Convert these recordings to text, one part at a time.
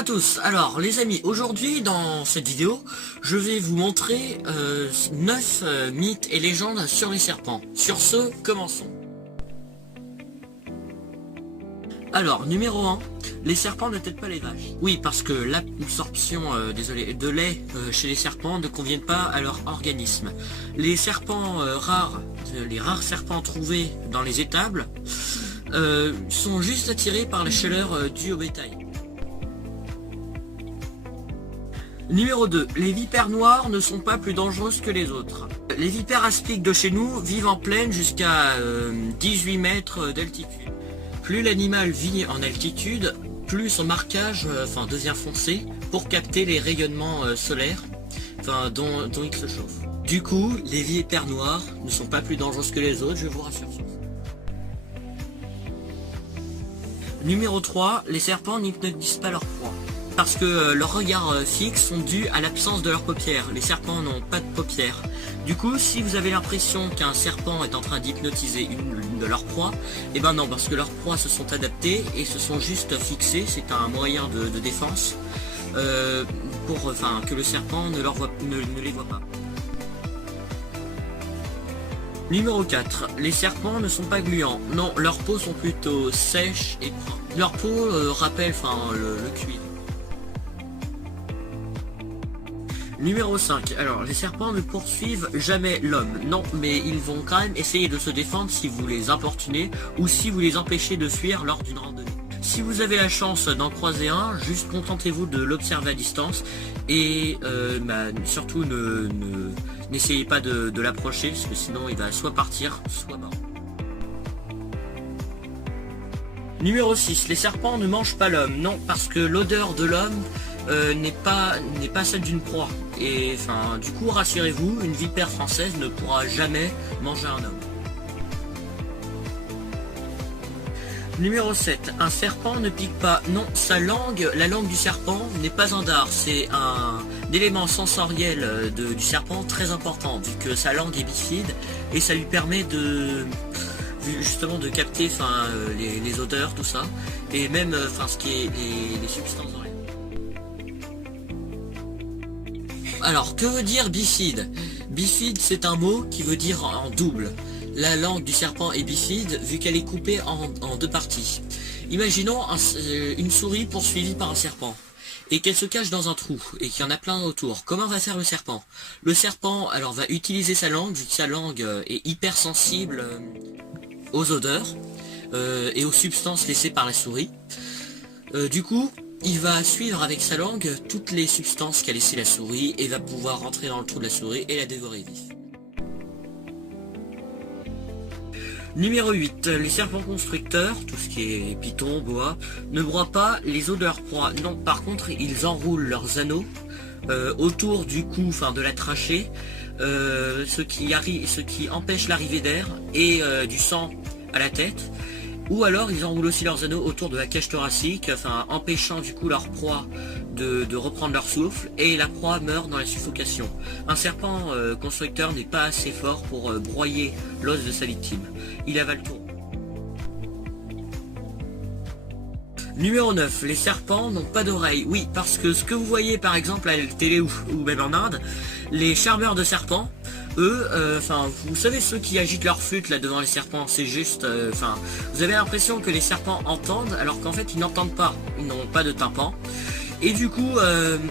à tous. Alors les amis, aujourd'hui dans cette vidéo, je vais vous montrer 9 mythes et légendes sur les serpents. Sur ce, commençons. Alors, numéro 1, les serpents ne têtent pas les vaches. Oui, parce que l'absorption de lait chez les serpents ne conviennent pas à leur organisme. Les serpents rares, les rares serpents trouvés dans les étables, sont juste attirés par la chaleur due au bétail. Numéro 2, les vipères noires ne sont pas plus dangereuses que les autres. Les vipères aspics de chez nous vivent en plaine jusqu'à 18 mètres d'altitude. Plus l'animal vit en altitude, plus son marquage devient foncé pour capter les rayonnements solaires dont il se chauffe. Du coup, les vipères noires ne sont pas plus dangereuses que les autres, je vous rassure. Numéro 3, les serpents n'hypnotisent pas leur proie. Parce que leurs regards fixes sont dus à l'absence de leurs paupières. Les serpents n'ont pas de paupières. Du coup, si vous avez l'impression qu'un serpent est en train d'hypnotiser une de leurs proies, eh ben non, parce que leurs proies se sont adaptées et se sont juste fixées. C'est un moyen de défense pour que le serpent ne les voit pas. Numéro 4, les serpents ne sont pas gluants. Non, leurs peaux sont plutôt sèches et propres. Leur peau rappelle le cuir. Numéro 5, alors les serpents ne poursuivent jamais l'homme, non, mais ils vont quand même essayer de se défendre si vous les importunez ou si vous les empêchez de fuir lors d'une randonnée. Si vous avez la chance d'en croiser un, juste contentez-vous de l'observer à distance et surtout n'essayez pas de l'approcher parce que sinon il va soit partir, soit mort. Numéro 6, les serpents ne mangent pas l'homme, non, parce que l'odeur de l'homme n'est pas celle d'une proie. Et du coup, rassurez-vous, une vipère française ne pourra jamais manger un homme. Numéro 7, un serpent ne pique pas. Non, la langue du serpent n'est pas un dard, c'est un élément sensoriel du serpent très important, vu que sa langue est bifide et ça lui permet justement de capter les odeurs, tout ça, et même ce qui est les substances dans l'air. Alors, que veut dire bifide? Bifide, c'est un mot qui veut dire en double. La langue du serpent est bifide vu qu'elle est coupée en deux parties. Imaginons une souris poursuivie par un serpent et qu'elle se cache dans un trou et qu'il y en a plein autour. Comment va faire le serpent? Le serpent alors va utiliser sa langue, vu que sa langue est hypersensible aux odeurs et aux substances laissées par la souris. Du coup, il va suivre avec sa langue toutes les substances qu'a laissé la souris et va pouvoir rentrer dans le trou de la souris et la dévorer vif. Numéro 8, les serpents constructeurs, tout ce qui est python, boa, ne broient pas les os de leur proie. Non, par contre, ils enroulent leurs anneaux autour du cou, de la trachée, ce qui empêche l'arrivée d'air et du sang à la tête. Ou alors ils enroulent aussi leurs anneaux autour de la cage thoracique, empêchant du coup leur proie de reprendre leur souffle, et la proie meurt dans la suffocation. Un serpent constructeur n'est pas assez fort pour broyer l'os de sa victime. Il avale tout. Numéro 9, les serpents n'ont pas d'oreilles. Oui, parce que ce que vous voyez par exemple à la télé ou même en Inde, les charmeurs de serpents, eux, vous savez ceux qui agitent leur flûte là devant les serpents, c'est juste, vous avez l'impression que les serpents entendent alors qu'en fait ils n'entendent pas, ils n'ont pas de tympan. Et du coup,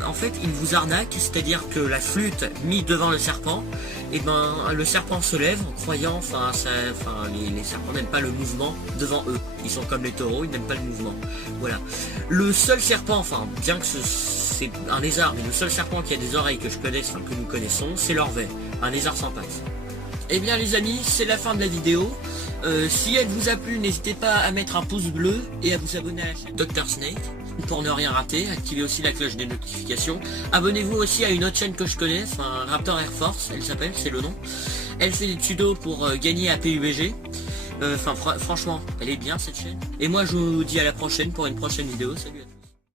en fait, ils vous arnaquent, c'est-à-dire que la flûte mise devant le serpent, et le serpent se lève en croyant, les serpents n'aiment pas le mouvement devant eux. Ils sont comme les taureaux, ils n'aiment pas le mouvement. Voilà. Le seul serpent, bien que c'est un lézard, mais le seul serpent qui a des oreilles que je connaisse, que nous connaissons, c'est l'orvet, un lézard sans pattes. Eh bien les amis, c'est la fin de la vidéo. Si elle vous a plu, n'hésitez pas à mettre un pouce bleu et à vous abonner à la chaîne Dr Snake pour ne rien rater. Activez aussi la cloche des notifications. Abonnez-vous aussi à une autre chaîne que je connais, Raptor Air Force, elle s'appelle, c'est le nom. Elle fait des tutos pour gagner à PUBG. Franchement, elle est bien cette chaîne. Et moi je vous dis à la prochaine pour une prochaine vidéo. Salut à tous.